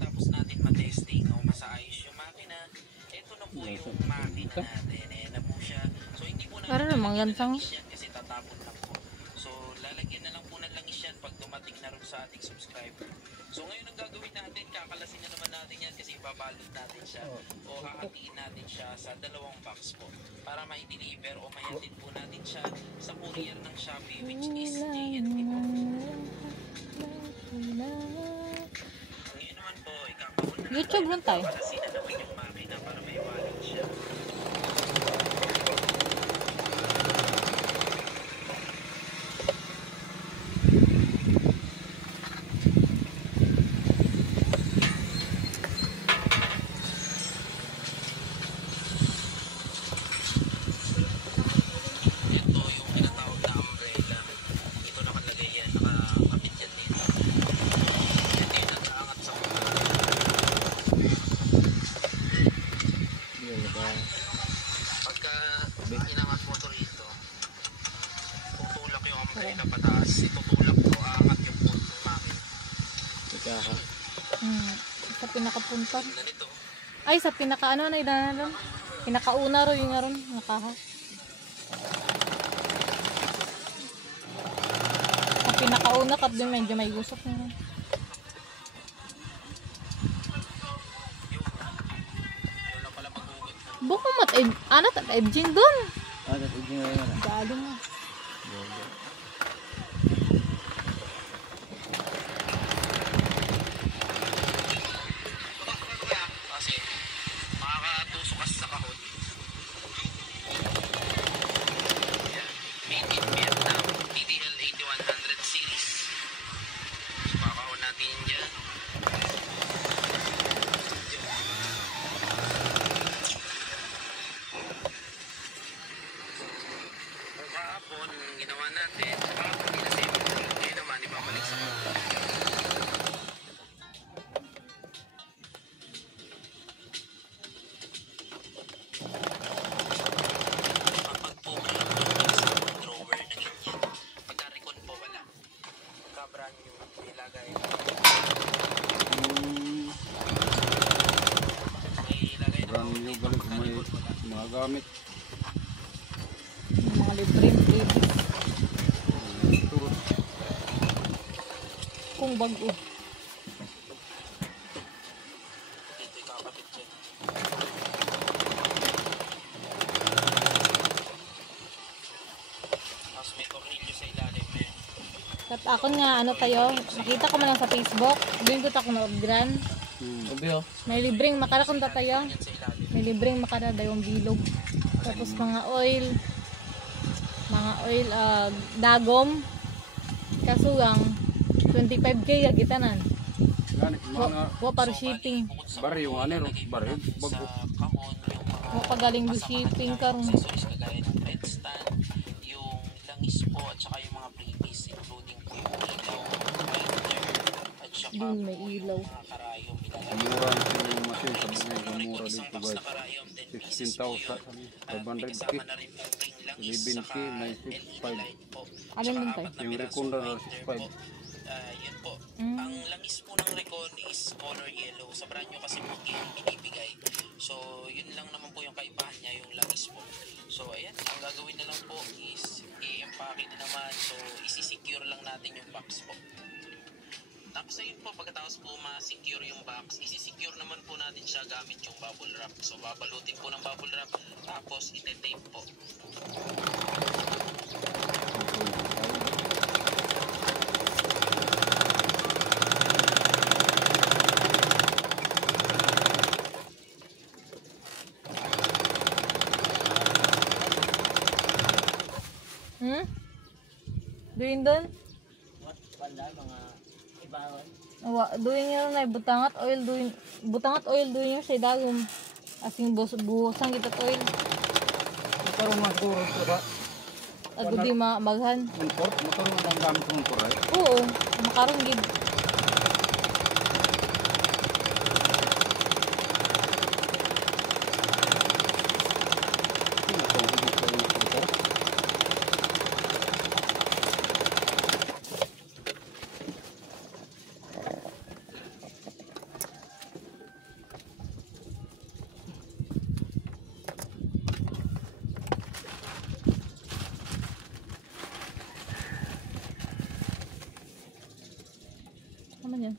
pagkatapos natin matesting o masaayos yung makina, ito na po yung makina natin. Ayan na po siya. So hindi po natin lalagyan ng langis yan kasi tatapon lang po. So lalagyan na lang po ng langis yan pag dumating na rin sa ating subscriber. So ngayon ang gagawin natin, kakalasin na naman natin yan kasi ibabalot natin siya o hahatiin natin siya sa dalawang box po para mai-deliver o mahatid po natin siya sa courier ng Shopee which is JNT po. Ngayon naman po, ikakawal na YouTube lang tayo. kakalasin na naman yung makina para may wallet siya. Inangat mo ito rito, tutulak yung umbrella pataas, itutulak mo, aangat yung pull ng makina. Sa pinakapunta. Ganito. Ay, sa pinaka ano na idanan. Pinakauna ro yung aron nakaha. Sa pinakauna kat din medyo may gusok na. Buko mat ana ta edging dun. Ada edging na. Galing mo. Kasi makakatusok kasi sa kahon. Yan. Made in Vietnam, PDL 8100 series. So kakahon natin yun dyan. Kahapon, ginawa natin. Kahapon, inasip. Ngayon naman, ibabalik sa kahon. Gamit Mga libreng freebies. Kung bago. Dito ikakabit dyan. Tapos may tornilyo sa ilalim na yun. Kat ako nga ano tayo, nakita ko man lang sa Facebook, doon ko ako na-orderan. May libreng makarakunta tayo. Yan sa ilalim. May libreng makara dayong bilog. Tapos mga oil, dagom. Kasugang 25k gitanan. Wa para shipping. bari yung ano bari Sa bago kahon, yung mga Wa pagaling do shipping karon. accessories kagaya ng red stand, yung langis po at saka yung mga freebies including po yung ilaw, lighter, at saka Doon may po ilaw. yung mga karayom ilalagay. mura yung machine sa Isang mga mura isang dito box guys na karayom, 10 pieces po 16,000 yun. May 500k kasama na rin po ring langis 11K, saka may LED 65. light po. Alin din Saka tayo? apat na Yung pirasong Recon na lighter 65. po. Yun po. Ang langis po ng Recon is color yellow. Sa brand nyo kasi puti ang binibigay. So, yun lang naman po yung kaibahan niya, yung langis po. So, ayan. Ang gagawin na lang po is i-empake na naman. So, isi-secure lang natin yung box po. Tapos ayun po, pagkatapos po ma-secure yung box, isi-secure naman po natin siya gamit yung bubble wrap. So, babalutin po ng bubble wrap, tapos ite-tape po. Doing doon? Wala, mga ibawan. Doing nyo na butangat oil doing nyo sa dagom. Asing buhusan kita oil. Magkaroon nga siguro ba? Ago di maghan. Import? Magkaroon nga ang gamit ng import ay? Oo, makaroon gid. naman yan.